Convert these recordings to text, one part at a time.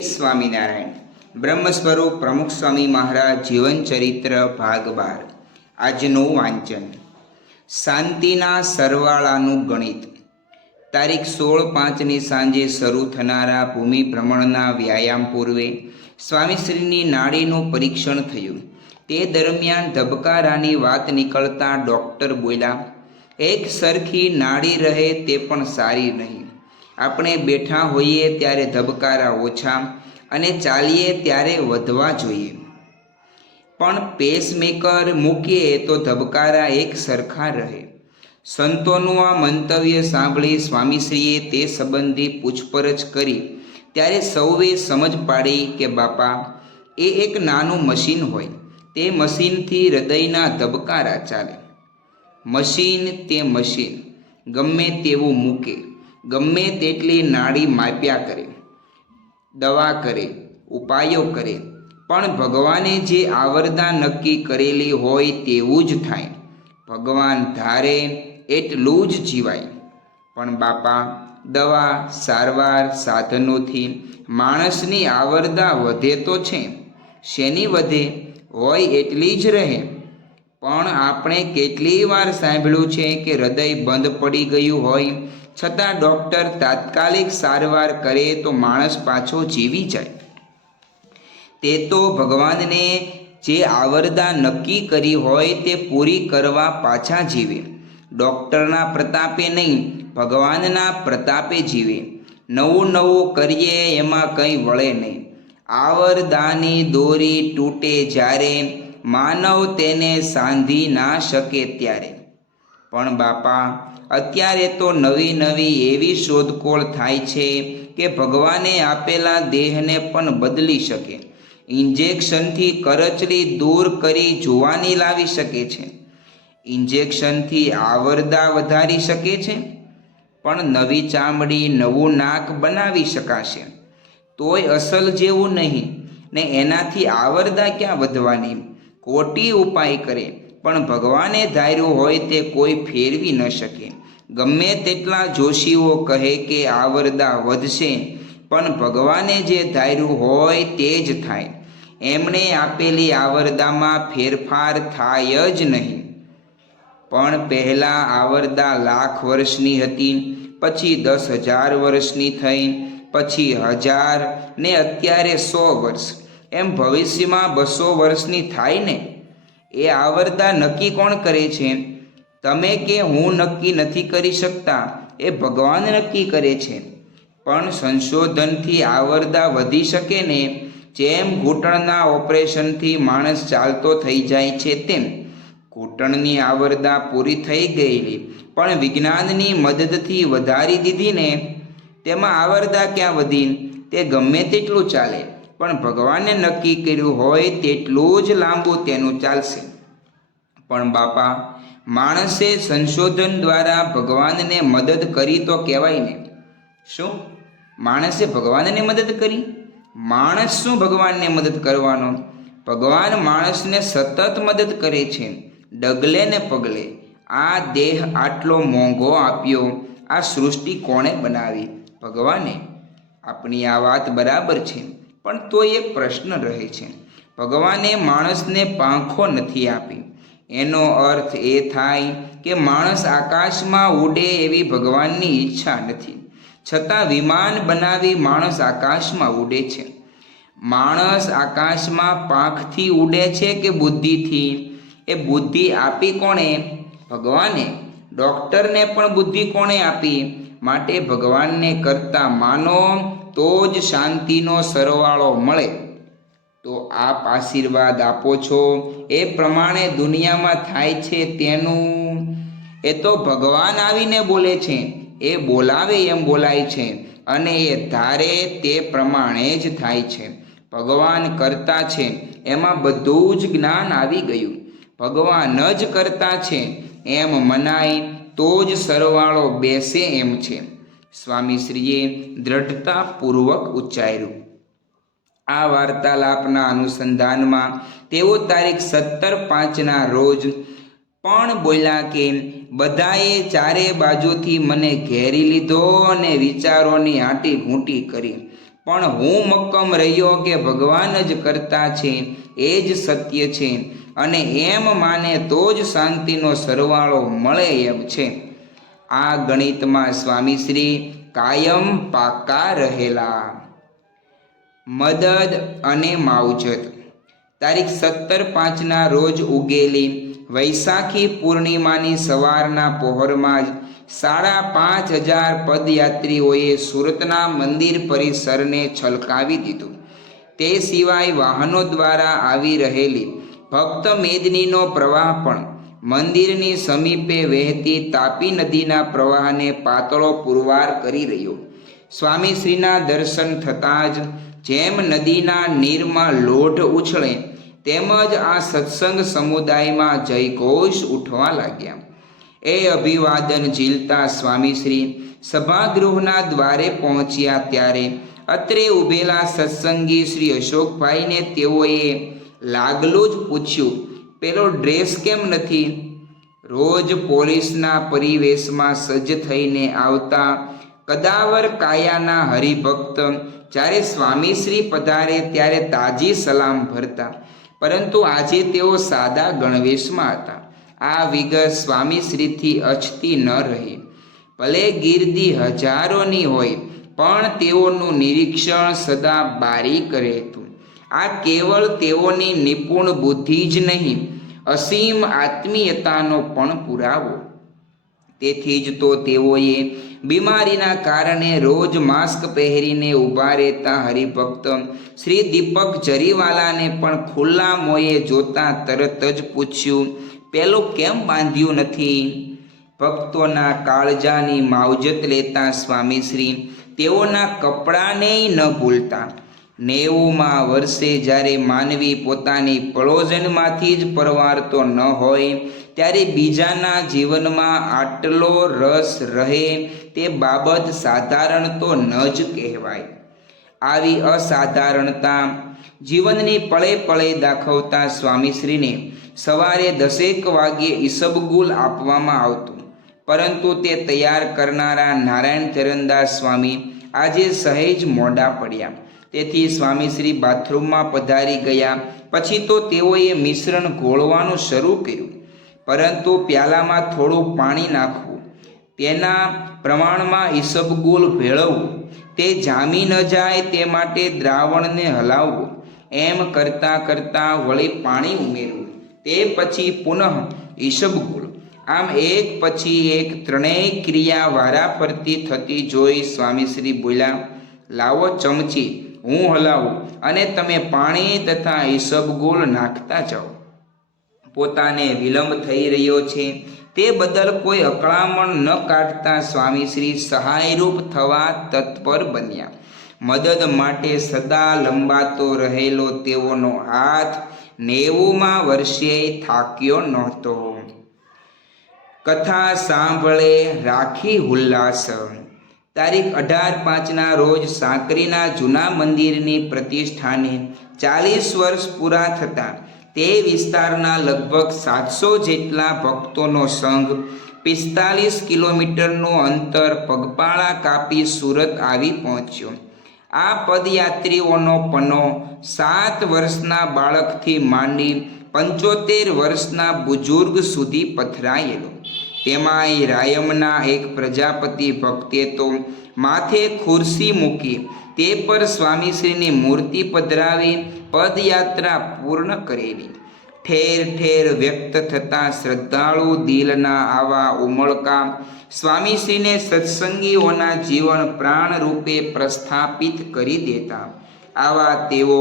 સ્વામિનારાયણ બ્રહ્મ સ્વરૂપ પ્રમુખ સ્વામી મહારાજ જીવન ચરિત્ર ભાગ 12 આજનું વાંચન શાંતિના સરવાળાનું ગણિત તારીખ 16/5ની સાંજે શરૂ થનારા ભૂમિ ભ્રમણના વ્યાયામ પૂર્વે સ્વામીશ્રીની નાડીનું પરીક્ષણ થયું. તે દરમિયાન ધબકારાની વાત નીકળતા ડૉક્ટર બોલ્યા, એક સરખી નાડી રહે તે પણ સારી નહીં. આપણે બેઠા હોઈએ ત્યારે ધબકારા ઓછા અને ચાલીએ ત્યારે વધવા જોઈએ, પણ પેસમેકર મૂકીએ તો ધબકારા એક સરખા રહે. સંતોનું આ મંતવ્ય સાંભળી સ્વામીશ્રીએ તે સંબંધી પૂછપરછ કરી ત્યારે સૌએ સમજ પાડી કે બાપા, એ એક નાનું મશીન હોય, તે મશીનથી હૃદયના ધબકારા ચાલે. મશીન તે મશીન ગમે તેવું મૂકે, ગમે તેટલી નાડી માપ્યા કરે, દવા કરે, ઉપાયો કરે, પણ ભગવાને જે આવરદા નક્કી કરેલી હોય તેવું જ થાય. ભગવાન ધારે એટલું જ જીવાય. પણ બાપા, દવા, સારવાર, સાધનોથી માણસની આવરદા વધે તો છે. શેની વધે? હોય એટલી જ રહે. પણ આપણે કેટલી વાર સાંભળ્યું છે કે હૃદય બંધ પડી ગયું હોય છતાં ડૉક્ટર તાત્કાલિક સારવાર કરે તો માણસ પાછો જીવી જાય. તે તો ભગવાનને જે આવરદા નક્કી કરી હોય તે પૂરી કરવા પાછા જીવે. ડૉક્ટરના પ્રતાપે નહીં, ભગવાનના પ્રતાપે જીવે. નવું નવું કરીએ એમાં કંઈ વળે નહીં. આવરદાની દોરી તૂટે જ્યારે માનવ તેને સાંધી ના શકે ત્યારે. પણ બાપા, અત્યારે તો નવી નવી એવી શોધખોળ થાય છે કે ભગવાને આપેલા દેહને પણ બદલી શકે. ઇન્જેક્શનથી કરચલી દૂર કરી જુવાની લાવી શકે છે. ઇન્જેક્શનથી આવરદા વધારી શકે છે. પણ નવી ચામડી, નવું નાક બનાવી શકાશે, તોય અસલ જેવું નહીં ને એનાથી આવરદા ક્યાં વધવાની? કોટી ઉપાય કરે, પણ ભગવાને ધાર્યું હોય તે કોઈ ફેરવી ન શકે. ગમે તેટલા જોશીઓ કહે કે આવરદા વધશે, પણ ભગવાને જે ધાર્યું હોય તે જ થાય. એમણે આપેલી આવરદામાં ફેરફાર થાય જ નહીં. પણ પહેલાં આવરદા 1,00,000 વર્ષની હતી, પછી 10,000 વર્ષની થઈ, પછી 1000 ને અત્યારે 100 વર્ષ. એમ ભવિષ્યમાં 200 વર્ષની થાય ને? એ આવરદા નક્કી કોણ કરે છે? તમે કે હું નક્કી નથી કરી શકતા, એ ભગવાન નક્કી કરે છે. પણ સંશોધનથી આવરદા વધી શકે ને? જેમ ઘૂંટણના ઓપરેશનથી માણસ ચાલતો થઈ જાય છે તેમ. ઘૂંટણની આવરદા પૂરી થઈ ગયેલી, પણ વિજ્ઞાનની મદદથી વધારી દીધી ને? તેમાં આવરદા ક્યાં વધી? તે ગમે તેટલું ચાલે, પણ ભગવાને નક્કી કર્યું હોય તેટલું જ લાંબુ તેનું ચાલશે. પણ બાપા, માણસે સંશોધન દ્વારા ભગવાનને મદદ કરી તો કહેવાય ને? શું માણસે ભગવાનને મદદ કરી? માણસ શું ભગવાનને મદદ કરવાનો? ભગવાન માણસને સતત મદદ કરે છે, ડગલે ને પગલે. આ દેહ આટલો મોંઘો આપ્યો, આ સૃષ્ટિ કોણે બનાવી? ભગવાને. આપણી આ વાત બરાબર છે, પણ તો એક પ્રશ્ન રહે છે. ભગવાને માણસને પાંખો નથી આપી. એનો અર્થ એ થાય કે માણસ આકાશમાં ઉડે એવી ભગવાનની ઈચ્છા નથી, છતાં વિમાન બનાવી માણસ આકાશમાં ઉડે છે. માણસ આકાશમાં પાંખથી ઉડે છે કે બુદ્ધિથી? એ બુદ્ધિ આપી કોણે? ભગવાને. ડૉક્ટરને પણ બુદ્ધિ કોણે આપી? માટે ભગવાનને કરતા માનો તો જ શાંતિનો સરવાળો મળે. તો આપ આશીર્વાદ આપો છો એ પ્રમાણે દુનિયામાં થાય છે તેનું. એ તો ભગવાન આવીને બોલે છે, એ બોલાવે એમ બોલાય છે, અને એ ધારે તે પ્રમાણે જ થાય છે. ભગવાન કરતા છે એમાં બધું જ જ્ઞાન આવી ગયું. ભગવાન જ કરતા છે એમ મનાય તો જ સરવાળો બેસે એમ છે. સ્વામીશ્રીએ દ્રઢતાપૂર્વક ઉચ્ચાર્યું. આ વાર્તાલાપના અનુસંધાનમાં તેઓ તારીખ 17/5ના રોજ પણ બોલ્યા કે બધાએ ચારે બાજુથી મને ઘેરી લીધો અને વિચારોની આંટી ઘૂંટી કરી, પણ હું મક્કમ રહ્યો કે ભગવાન જ કરતા છે, એ જ સત્ય છે, અને એમ માને તો જ શાંતિનો સરવાળો મળે એમ છે. આ ગણિતમાં સ્વામીશ્રી કાયમ પાકા રહેલા. મદદ અને માવજત. તારીખ 17/5ના રોજ ઉગેલી વૈશાખી પૂર્ણિમાની સવારના પહોરમાં જ 5,500 પદયાત્રીઓએ સુરતના મંદિર પરિસરને છલકાવી દીધું. તે સિવાય વાહનો દ્વારા આવી રહેલી ભક્ત મેદનીનો પ્રવાહ પણ મંદિરની સમીપે વહેતી તાપી નદીના પ્રવાહને પાતળો પુરવાર કરી રહ્યો. સ્વામીશ્રીના દર્શન થતાં જ જેમ નદીના નીરમાં લોઢ ઉછળે તેમજ આ સત્સંગ સમુદાયમાં જયઘોષ ઉઠવા લાગ્યા. એ અભિવાદન ઝીલતા સ્વામીશ્રી સભાગૃહના દ્વારે પહોંચ્યા ત્યારે અત્રે ઊભેલા સત્સંગી શ્રી અશોકભાઈને તેઓએ લાગલું જ પૂછ્યું, પેલો ડ્રેસ કેમ નથી? રોજ પોલીસના પરિવેશમાં સજ્જ થઈને આવતા કદાવર કાયાના હરિભક્ત જ્યારે સ્વામીશ્રી પધારે ત્યારે તાજી સલામ ભરતા, પરંતુ આજે તેઓ સાદા ગણવેશમાં હતા. આ વિગત સ્વામીશ્રીથી અછતી ન રહી. ભલે ગીર્દી હજારોની હોય, પણ તેઓનું નિરીક્ષણ સદા બારીક રહેતું. આ કેવળ તેઓની નિપુણ બુદ્ધિ જ નહીં, અસીમ આત્મીયતાનો પણ પુરાવો. તેથી જ તો તેઓએ બીમારીના કારણે રોજ માસ્ક પહેરીને ઊભા રહેતા હરિભક્ત શ્રી દીપક જરીવાલાને પણ ખુલ્લા મોંએ જોતા તરત જ પૂછ્યું, પેલો કેમ બાંધ્યું નથી? ભક્તોના કાળજાની માવજત લેતા સ્વામીશ્રી તેઓના કપડાનેય ન ભૂલતા. 90માં વર્ષે જ્યારે માનવી પોતાની પળોજનમાંથી જ પરવારતો ન હોય, ત્યારે બીજાના જીવનમાં આટલો રસ રહે તે બાબત સાધારણ તો ન જ કહેવાય. આવી અસાધારણતા જીવનની પળે પળે દાખવતા સ્વામીશ્રીને સવારે 10 વાગ્યે ઈસબગુલ આપવામાં આવતું, પરંતુ તે તૈયાર કરનારા નારાયણ ચરણદાસ સ્વામી આજે સહેજ મોડા પડ્યા. તેથી સ્વામીશ્રી બાથરૂમમાં પધારી ગયા પછી તો તેઓએ મિશ્રણ ઘોળવાનું શરૂ કર્યું, પરંતુ પ્યાલામાં થોડું પાણી નાખવું, તેના પ્રમાણમાં ઈસબગુલ ભેળવવું, તે જામી ન જાય તે માટે દ્રાવણને હલાવવું, એમ કરતાં કરતાં વળી પાણી ઉમેરવું, તે પછી પુનઃ ઈસબગુલ, આમ એક પછી એક ત્રણેય ક્રિયા વારાફરતી થતી જોઈ સ્વામીશ્રી બોલ્યા, લાવો ચમચી, હું હલાવું અને તમે પાણી તથા ઈસબગુલ નાખતા જાઓ. પોતાને વિલંબ થઈ રહ્યો છે તે બદલ કોઈ અકળામણ ન કાઢતા સ્વામીશ્રી સહાયરૂપ થવા તત્પર બન્યા. મદદ માટે સદા લંબાતો રહેલો તેઓનો હાથ 90માં વર્ષે થાક્યો નહોતો. કથા સાંભળે રાખી હુલ્લાસ. તારીખ 18/5ના રોજ સાંકરીના જૂના મંદિરની પ્રતિષ્ઠાને 40 વર્ષ પૂરા થતાં તે વિસ્તારના લગભગ 700 જેટલા ભક્તોનો સંઘ 45 કિલોમીટરનું અંતર પગપાળા કાપી સુરત આવી પહોંચ્યો. આ પદયાત્રીઓનો પનો 7 વર્ષના બાળકથી માંડી 75 વર્ષના બુજુર્ગ સુધી પથરાયેલો. તેમાંય રાયમના એક પ્રજાપતિ ભક્તે તો માથે ખુરશી મૂકી તે પર સ્વામીશ્રીની મૂર્તિ પધરાવી પદયાત્રા પૂર્ણ કરેલી. ઠેર ઠેર વ્યક્ત થતા શ્રદ્ધાળુ દિલના આવા ઉમળકા સ્વામીશ્રીને સત્સંગીઓના જીવન પ્રાણ રૂપે પ્રસ્થાપિત કરી દેતા. આવા તેઓ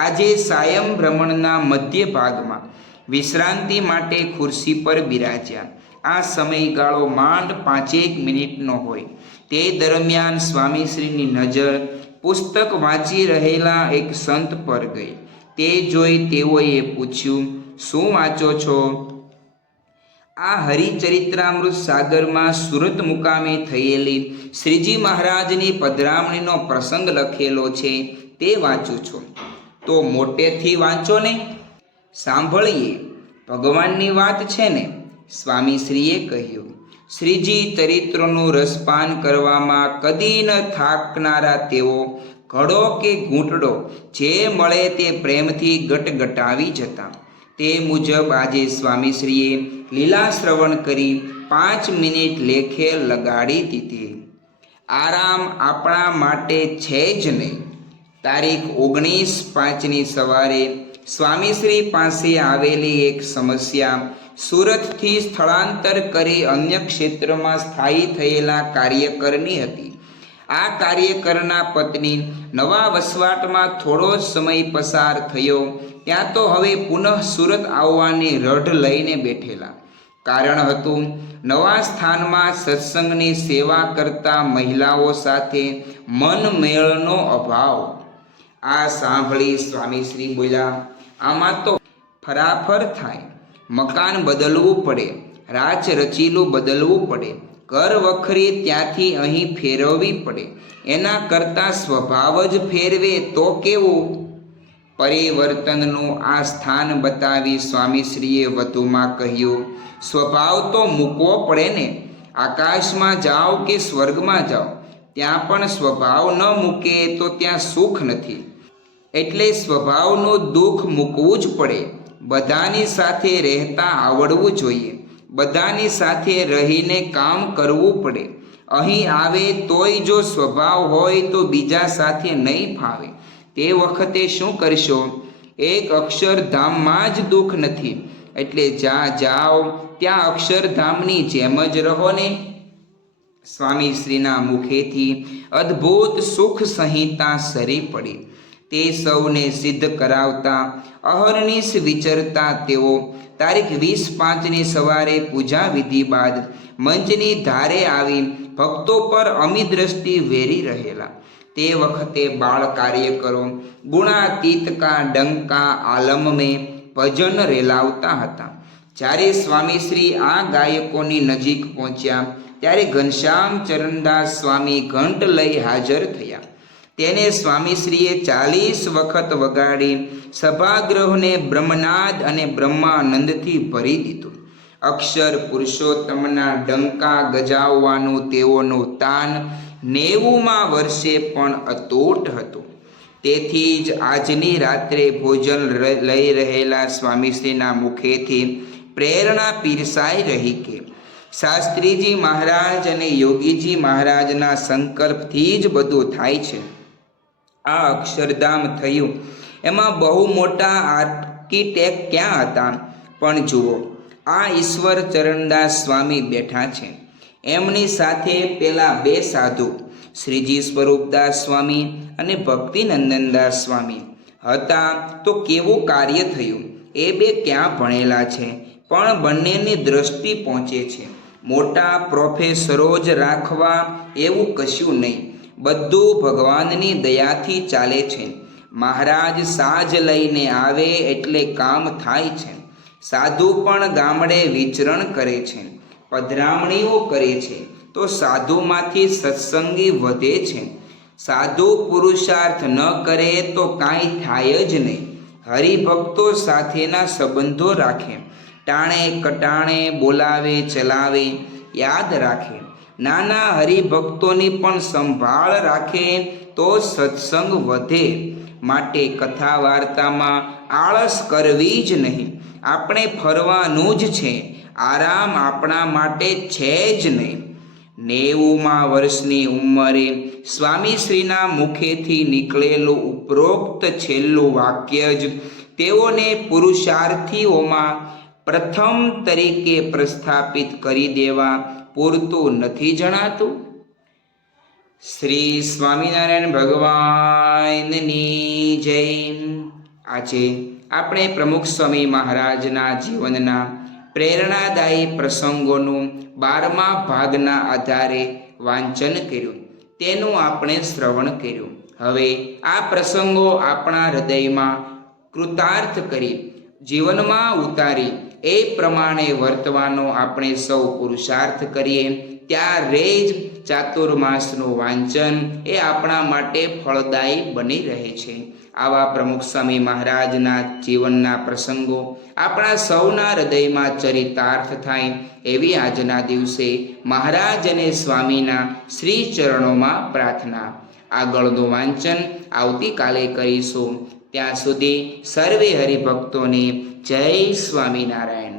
આજે સાયં ભ્રમણના મધ્ય ભાગમાં વિશ્રાંતિ માટે ખુરશી પર બિરાજ્યા. આ સમયગાળો માંડ 5 મિનિટનો હોય. તે દરમિયાન સ્વામીશ્રીની નજર પુસ્તક વાંચી રહેલા એક સંત પર ગઈ. તે જોઈ તેઓએ પૂછ્યું, શું વાંચો છો? આ હરિચરિત્રામૃત સાગરમાં સુરત મુકામે થયેલી શ્રીજી મહારાજની પધરામણીનો પ્રસંગ લખેલો છે, તે વાંચું છું. તો મોટેથી વાંચો ને, સાંભળીએ, ભગવાનની વાત છે ને. સ્વામીશ્રીએ કહ્યું, શ્રીજી ચરિત્રનું રસપાન કરવામાં કદી ન થાકનારા તેઓ ઘડો કે ઘૂંટડો જે મળે તે પ્રેમથી ગટગટાવી જતા. તે મુજબ આજે સ્વામીશ્રીએ લીલા શ્રવણ કરી 5 મિનિટ લેખે લગાડી દીધી. આરામ આપણા માટે છે જ નહીં. તારીખ 19/5ની સવારે સ્વામીશ્રી પાસે આવેલી એક સમસ્યા સુરતથી સ્થળાંતર કરી અન્ય ક્ષેત્રમાં સ્થાયી થયેલા કાર્યકરની હતી. આ કાર્યકરના પત્ની નવા વસવાટમાં થોડો સમય પસાર થયો ત્યાં તો હવે પુનઃ સુરત આવવાની રઢ લઈને બેઠેલા. કારણ હતું નવા સ્થાનમાં સત્સંગની સેવા કરતા મહિલાઓ સાથે મનમેળનો અભાવ. આ સાંભળી સ્વામીશ્રી બોલ્યા, આમાં તો ફરાફર થાય. મકાન બદલવું પડે, રાચ રચીલું બદલવું પડે, ઘર વખરી ત્યાંથી અહીં ફેરવવી પડે. એના કરતાં સ્વભાવ જ ફેરવે તો કેવું? પરિવર્તનનું આ સ્થાન બતાવી સ્વામીશ્રીએ વધુમાં કહ્યું, સ્વભાવ તો મૂકવો પડે ને. આકાશમાં જાઓ કે સ્વર્ગમાં જાઓ, ત્યાં પણ સ્વભાવ ન મૂકે તો ત્યાં સુખ નથી. એટલે સ્વભાવનું દુઃખ મૂકવું જ પડે. બધાની સાથે રહેતા આવડવું જોઈએ. બધાની સાથે રહીને કામ કરવું પડે. અહીં આવે તોય જો સ્વભાવ હોય તો બીજા સાથે નહીં ફાવે. તે વખતે શું કરશો? એક અક્ષરધામમાં જ દુઃખ નથી, એટલે જ્યાં જાઓ ત્યાં અક્ષરધામની જેમ જ રહો ને. સ્વામીશ્રીના મુખેથી અદ્ભુત સુખ સંહિતા સરી પડી. તે સૌને સિદ્ધ કરાવતા અહર્નિશ વિચરતા તેઓ તારીખ 20/5ની સવારે પૂજા વિધિ બાદ મંચની ધારે આવી ભક્તો પર અમી દ્રષ્ટિ વેરી રહેલા. તે વખતે બાળ કાર્યકરો ગુણાતીત કા ડંકા આલમ મેં ભજન રેલાવતા હતા. જ્યારે સ્વામીશ્રી આ ગાયકોની નજીક પહોંચ્યા ત્યારે ઘનશ્યામ ચરણદાસ સ્વામી ઘંટ લઈ હાજર થયા. તેને સ્વામીશ્રીએ 40 વખત વગાડી સભાગૃહને બ્રહ્મનાદ અને બ્રહ્માનંદથી ભરી દીધું. અક્ષર પુરુષોત્તમના ડંકા ગજાવવાનું તેઓનું તાન 90માં વર્ષે પણ અતૂટ હતું. તેથી જ આજની રાત્રે ભોજન લઈ રહેલા સ્વામીશ્રીના મુખેથી પ્રેરણા પીરસાઈ રહી કે શાસ્ત્રીજી મહારાજ અને યોગીજી મહારાજના સંકલ્પથી જ બધું થાય છે. આ અક્ષરધામ થયું એમાં બહુ મોટા આર્કિટેક્ટ ક્યાં હતા? પણ જુઓ, આ ઈશ્વર ચરણદાસ સ્વામી બેઠા છે. એમની સાથે પેલા 2 સાધુ શ્રીજી સ્વરૂપદાસ સ્વામી અને ભક્તિનંદનદાસ સ્વામી હતા. તો કેવું કાર્ય થયું? એ 2 ક્યાં ભણેલા છે, પણ બંનેની દ્રષ્ટિ પહોંચે છે. મોટા પ્રોફેસરો જ રાખવા એવું કશું નહીં. બધું ભગવાનની દયાથી ચાલે છે. મહારાજ સાજ લઈને આવે એટલે કામ થાય છે. સાધુ પણ ગામડે વિચરણ કરે છે, પધરામણીઓ કરે છે, તો સાધુમાંથી સત્સંગી વધે છે. સાધુ પુરુષાર્થ ન કરે તો કાંઈ થાય જ નહીં. હરિભક્તો સાથેના સંબંધો રાખે, ટાણે કટાણે બોલાવે ચલાવે, યાદ રાખે. નાના હરિભક્તોની પણ સંભાળ રાખે તો સત્સંગ વધે. માટે કથા વાર્તામાં આળસ કરવી જ નહીં. આપણે ફરવાનું જ છે, આરામ આપણા માટે છે જ નહીં. 90માં વર્ષની ઉંમરે સ્વામીશ્રીના મુખેથી નીકળેલું ઉપરોક્ત છેલ્લું વાક્ય જ તેઓને પુરુષાર્થીઓમાં પ્રથમ તરીકે પ્રસ્થાપિત કરી દેવા પૂરતું નથી જણાતું. શ્રી સ્વામિનારાયણ ભગવાનની જય. આજે આપણે પ્રમુખ સ્વામી મહારાજના જીવનના પ્રેરણાદાયી પ્રસંગોનું 12મા ભાગના આધારે વાંચન કર્યું. તેનું આપણે શ્રવણ કર્યું. હવે આ પ્રસંગો આપણા હૃદયમાં કૃતાર્થ કરી જીવનમાં ઉતારી એ પ્રમાણે વર્તવાનો આપણે સૌ પુરુષાર્થ કરીએ. ત્યારે જ ચાતુર્માસનું વાંચન એ આપણા માટે ફળદાયી બની રહે છે. આવા પ્રમુખ સ્વામી મહારાજના જીવનના પ્રસંગો આપણા સૌના હૃદયમાં ચરિતાર્થ થાય એવી આજના દિવસે મહારાજ અને સ્વામીના શ્રી ચરણોમાં પ્રાર્થના. આગળનું વાંચન આવતીકાલે કરીશું. ત્યાં સુધી સર્વે હરિભક્તોને જય સ્વામિનારાયણ.